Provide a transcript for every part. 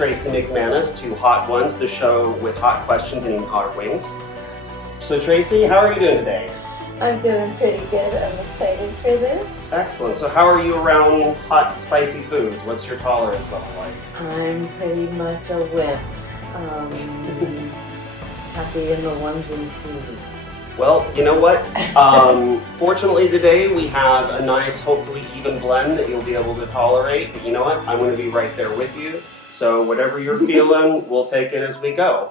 Tracy McManus to Hot Ones, the show with hot questions and even hotter wings. So Tracy, how are you doing today? I'm doing pretty good. I'm excited for this. Excellent. So how are you around hot, spicy foods? What's your tolerance level like? I'm pretty much a whip. Happy in the ones and twos. Well, you know what? Fortunately today we have a nice, hopefully even blend that you'll be able to tolerate. But you know what? I'm going to be right there with you. So whatever you're feeling, we'll take it as we go.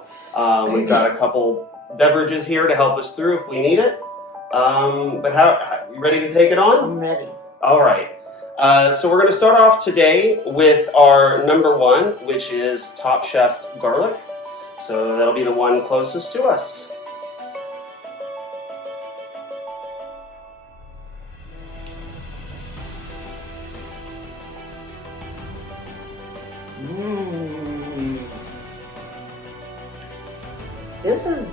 We've got a couple beverages here to help us through if we need it. But how you ready to take it on? I'm ready. All right. So we're going to start off today with our number one, which is Top Chef garlic. So that'll be the one closest to us. This is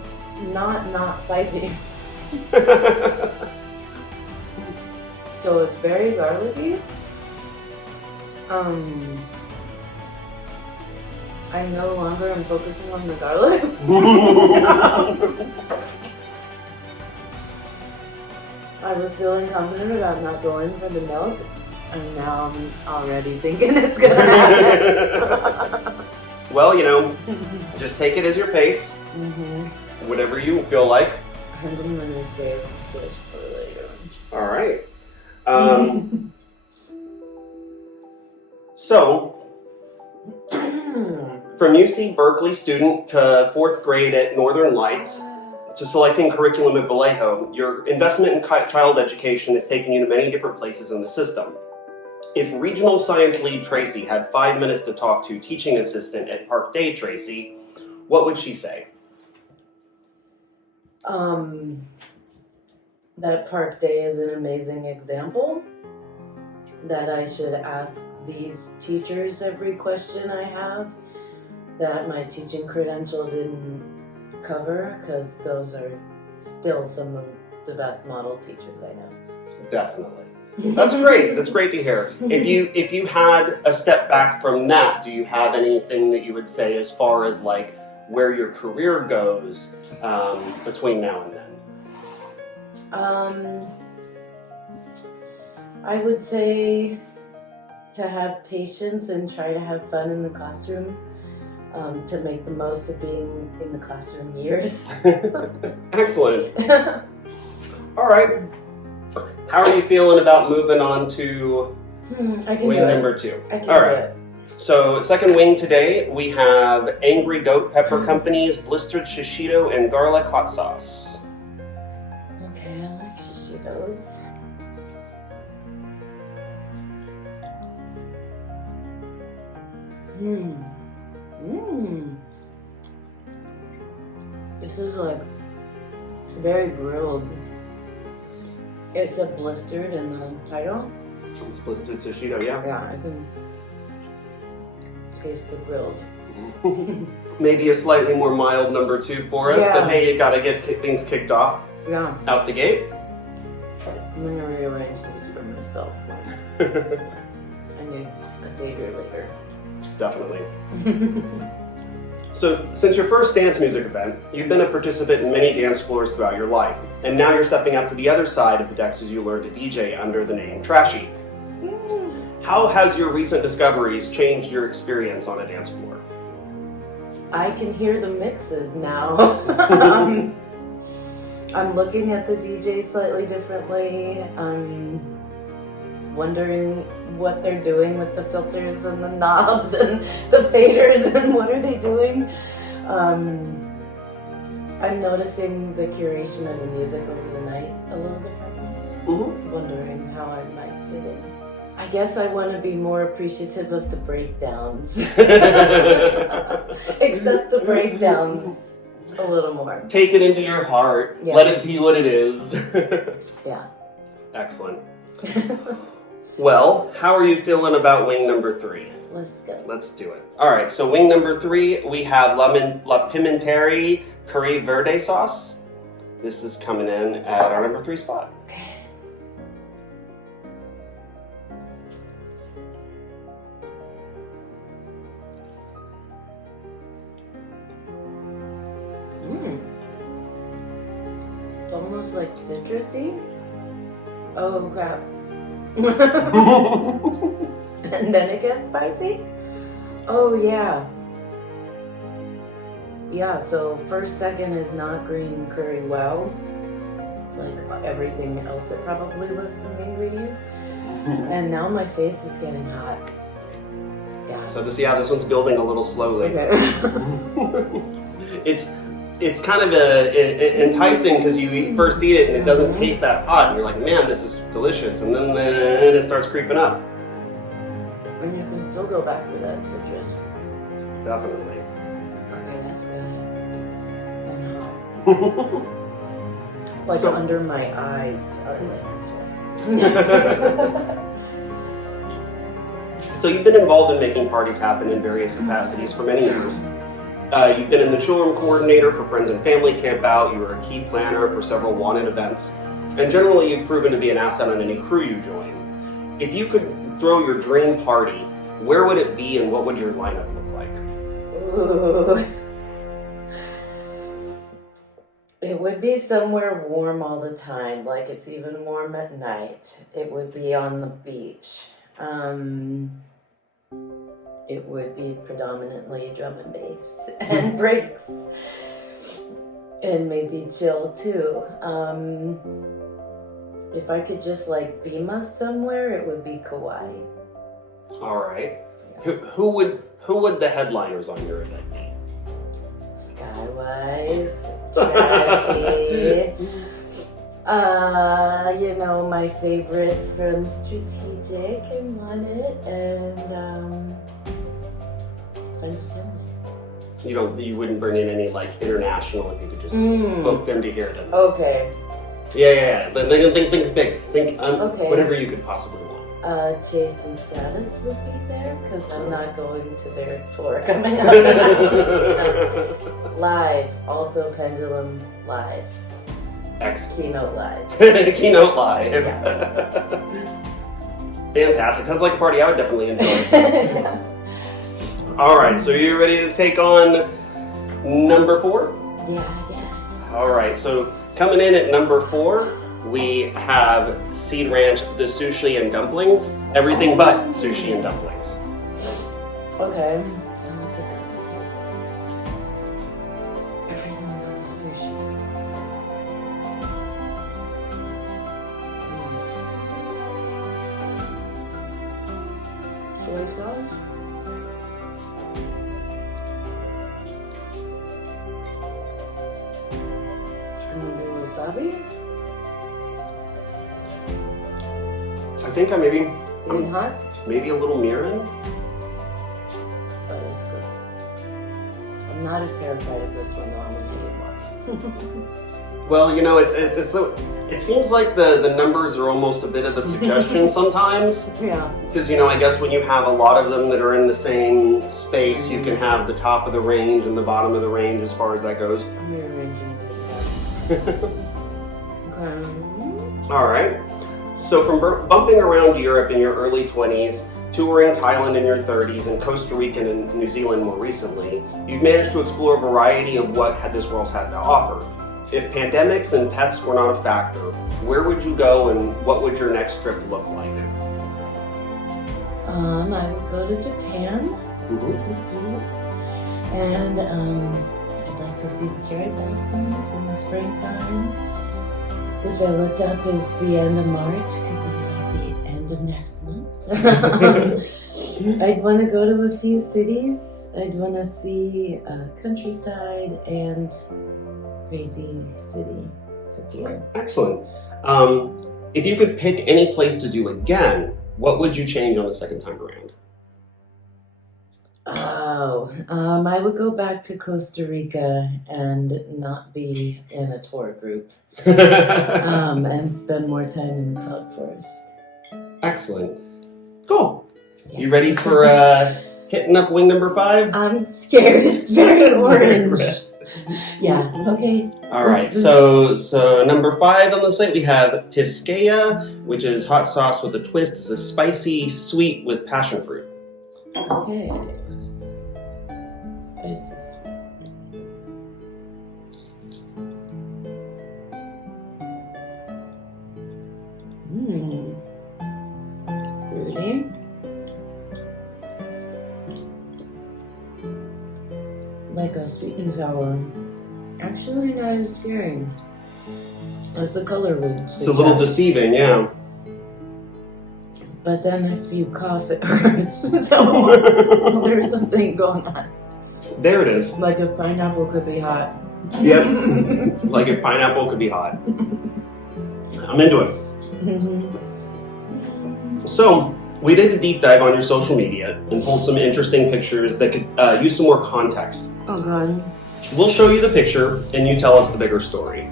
not spicy. So it's very garlicky. I no longer am focusing on the garlic. I was feeling confident about not going for the milk, and now I'm already thinking it's gonna happen. Well, you know, just take it as your pace. Whatever you feel like. I'm gonna save this for later. All right. So, from UC Berkeley student to 4th grade at Northern Lights to selecting curriculum at Vallejo, your investment in child education has taken you to many different places in the system. If regional science lead Tracy had 5 minutes to talk to teaching assistant at Park Day Tracy, what would she say? That Park Day is an amazing example. That I should ask these teachers every question I have that my teaching credential didn't cover, because those are still some of the best model teachers I know. Definitely. That's great. That's great to hear. If you had a step back from that, do you have anything that you would say as far as like where your career goes between now and then? I would say to have patience and try to have fun in the classroom, to make the most of being in the classroom years. Excellent. All right. How are you feeling about moving on to wing number 2? I can All do right. it. So second wing today, we have Angry Goat Pepper Company's blistered shishito and garlic hot sauce. Okay, I like shishitos. This is like very grilled. It said blistered in the title. It's blistered shishito, yeah. Yeah, I can taste the grilled. Maybe a slightly more mild number 2 for us, but hey, you gotta get things kicked off out the gate. I'm gonna rearrange these for myself. I need a savior later. Definitely. So, since your first dance music event, you've been a participant in many dance floors throughout your life, and now you're stepping up to the other side of the decks as you learn to DJ under the name Trashy. How has your recent discoveries changed your experience on a dance floor? I can hear the mixes now. I'm looking at the DJ slightly differently. I'm wondering what they're doing with the filters and the knobs and the faders and what are they doing. I'm noticing the curation of the music over the night a little differently. Wondering how I might fit in. I guess I want to be more appreciative of the breakdowns. Accept the breakdowns a little more. Take it into your heart. Yeah. Let it be what it is. Yeah. Excellent. Well, how are you feeling about wing number 3? Let's go. Let's do it. All right, so wing number 3, we have La Pimenteri Curry Verde sauce. This is coming in at our number 3 spot. Okay. almost like citrusy. Oh crap. And then it gets spicy? Oh yeah. Yeah, so first, second is not green curry wow. It's like everything else it probably lists in the ingredients. And now my face is getting hot. Yeah. So this one's building a little slowly. Okay. It's kind of enticing because you first eat it and it doesn't taste that hot, and you're like, man, this is delicious, and then it starts creeping up. And you can still go back for that citrus. Definitely. Okay, that's good. And hot. Like So- under my eyes are like So you've been involved in making parties happen in various capacities for many years. You've been in the chill room coordinator for Friends and Family Camp Out. You were a key planner for several wanted events. And generally, you've proven to be an asset on any crew you join. If you could throw your dream party, where would it be and what would your lineup look like? Ooh. It would be somewhere warm all the time, like it's even warm at night. It would be on the beach. It would be predominantly drum and bass and breaks. And maybe chill too. If I could just like beam us somewhere, it would be Kauai. All right. Who would the headliners on your event be? Skywise, Trashy. You know, my favorites from Strategic and Won It, and Friends and Family. You wouldn't bring in any like international if you could just book them to hear them. Okay. Yeah. But think big. Think Okay. whatever you could possibly want. Chase and Status would be there because I'm not going to their tour coming up. Live, also Pendulum Live. Excellent. Keynote Live. Keynote Live. Yeah. Fantastic. Sounds like a party I would definitely enjoy. All right, so you ready to take on number 4? Yeah, I guess. All right, so coming in at number 4, we have Seed Ranch, the sushi and dumplings. Everything but sushi and dumplings. Okay. So what's it gonna taste like? Everything but the sushi. Soy sauce? And wasabi? I think I maybe Hot? a little mirin. That is good. I'm not as terrified of this one though. I'm gonna eat more. Well, you know, it seems like the numbers are almost a bit of a suggestion sometimes. Yeah. Because, you know, I guess when you have a lot of them that are in the same space, you can have the top of the range and the bottom of the range as far as that goes. I'm rearranging this. Okay. All right. So from bumping around Europe in your early 20s, touring Thailand in your 30s, and Costa Rica and New Zealand more recently, you've managed to explore a variety of what this world's had to offer. If pandemics and pets were not a factor, where would you go and what would your next trip look like? I would go to Japan. And I'd like to see the cherry blossoms in the springtime, which I looked up is the end of March, could be like the end of next month. I'd want to go to a few cities. I'd want to see countryside and crazy city, Tokyo. Excellent. If you could pick any place to do again, what would you change on the second time around? I would go back to Costa Rica and not be in a tour group. And spend more time in the cloud forest. Excellent. Cool. Yeah. You ready for hitting up wing number 5? I'm scared. It's very It's very orange. red. Yeah. Okay. All right. So number 5 on this plate we have Piscaya, which is hot sauce with a twist. It's a spicy sweet with passion fruit. Okay. Spices. like a sweet and sour. Actually, not as scary as the color would suggest. It's a little deceiving, yeah. But then if you cough, it hurts. So there's something going on. There it is. Like if pineapple could be hot. Yep. Like if pineapple could be hot. I'm into it. So, we did a deep dive on your social media and pulled some interesting pictures that could use some more context. Oh god. We'll show you the picture and you tell us the bigger story.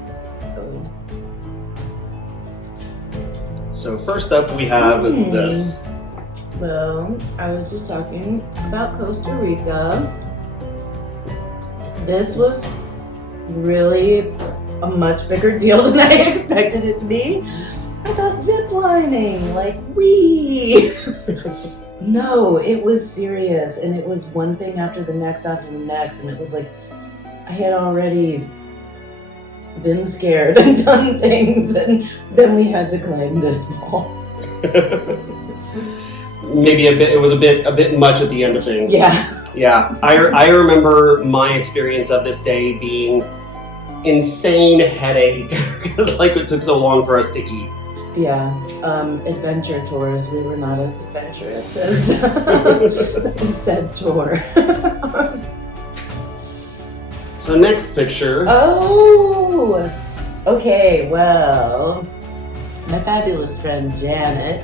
So first up we have this. Well, I was just talking about Costa Rica. This was really a much bigger deal than I expected it to be. I thought zip lining, like wee. No, it was serious, and it was one thing after the next, and it was like I had already been scared and done things, and then we had to climb this wall. Maybe a bit. It was a bit much at the end of things. Yeah. Yeah. I remember my experience of this day being insane headache because like it took so long for us to eat. Yeah. Adventure tours. We were not as adventurous as said tour. So next picture. Oh. Okay. Well, my fabulous friend Janet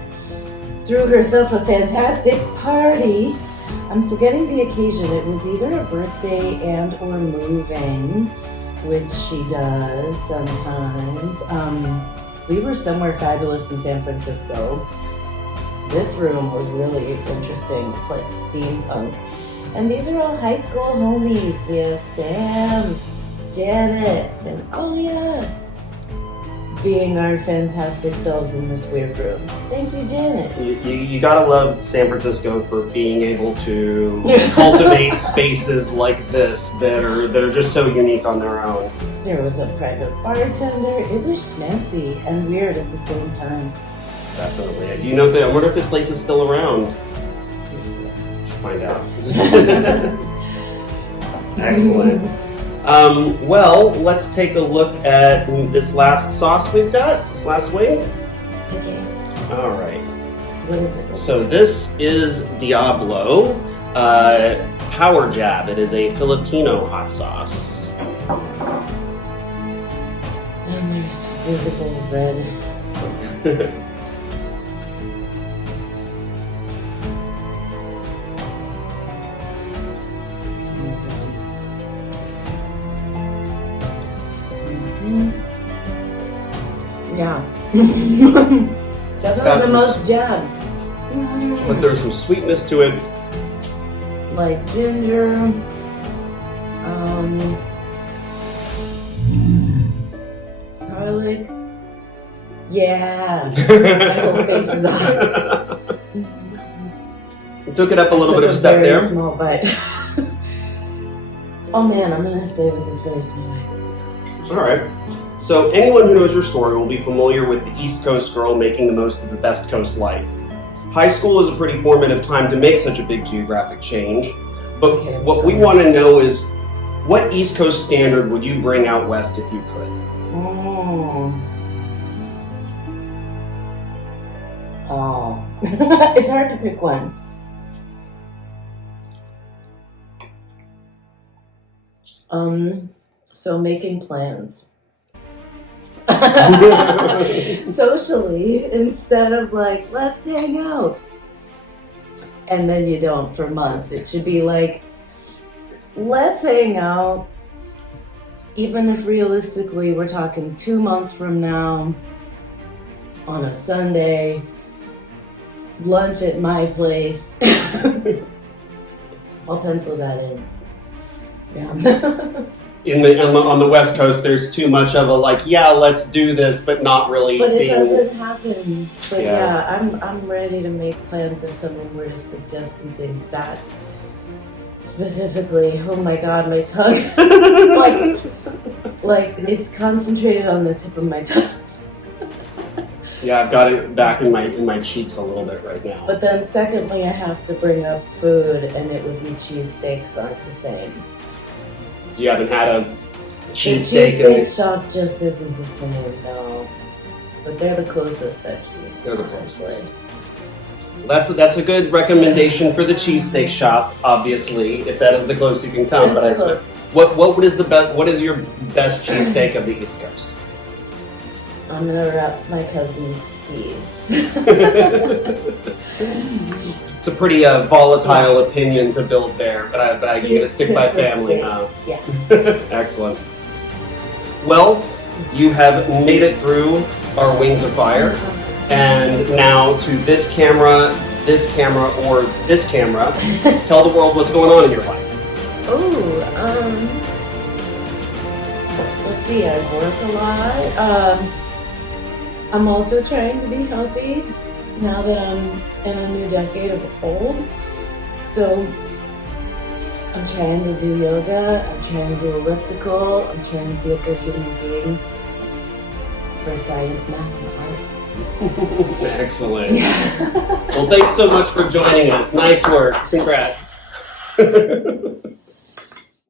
threw herself a fantastic party. I'm forgetting the occasion. It was either a birthday and or moving, which she does sometimes. We were somewhere fabulous in San Francisco. This room was really interesting. It's like steampunk. And these are all high school homies. We have Sam, Janet, and Alia being our fantastic selves in this weird room. Thank you, Janet. You gotta love San Francisco for being able to cultivate spaces like this that are just so unique on their own. There was a private bartender. It was schmancy and weird at the same time. Definitely. Do you know I wonder if this place is still around? Find out. Excellent. Well, let's take a look at this last sauce we've got. This last wing. Okay. All right. What is it? So this is Diablo Power Jab. It is a Filipino hot sauce. And there's visible red. Yeah. Definitely the most jab. But there's some sweetness to it. Like ginger. Garlic. Yeah. My whole face is on. You took it up a little bit of a step very there. Small bite. Oh man, I'm gonna stay with this very small bite. All right. So anyone who knows your story will be familiar with the East Coast girl making the most of the best coast life. High school is a pretty formative time to make such a big geographic change. But Okay, what we want to know is, what East Coast standard would you bring out west if you could? Oh. It's hard to pick one. So making plans. Socially, instead of like, let's hang out. And then you don't for months. It should be like, let's hang out. Even if realistically we're talking 2 months from now on a Sunday, lunch at my place. I'll pencil that in. Yeah. On the West Coast, there's too much of a like, yeah, let's do this, but not really. But it doesn't happen. But Yeah. I'm ready to make plans if someone were to suggest something that specifically. Oh my God, my tongue. like it's concentrated on the tip of my tongue. Yeah, I've got it back in my cheeks a little bit right now. But then secondly, I have to bring up food, and it would be cheesesteaks aren't the same. You haven't had a The cheesesteak cheesesteak shop just isn't the same, no. But they're the closest I've seen. They're the honestly. closest. That's a good recommendation for the cheesesteak shop, obviously, if that is the closest you can come. That's But the I closest. what is the best? What is your best cheesesteak of the East Coast? I'm gonna rep my cousin Steve's. It's a pretty volatile opinion to build there, but I'm gonna stick by Steve's family. Steaks, yeah. Excellent. Well, you have made it through our Wings of Fire, and now to this camera, or this camera. Tell the world what's going on in your life. Let's see, I work a lot. I'm also trying to be healthy now that I'm in a new decade of old. So I'm trying to do yoga, I'm trying to do elliptical, I'm trying to be a good human being for science, math, and art. Excellent. Yeah. Well, thanks so much for joining us. Nice work. Congrats.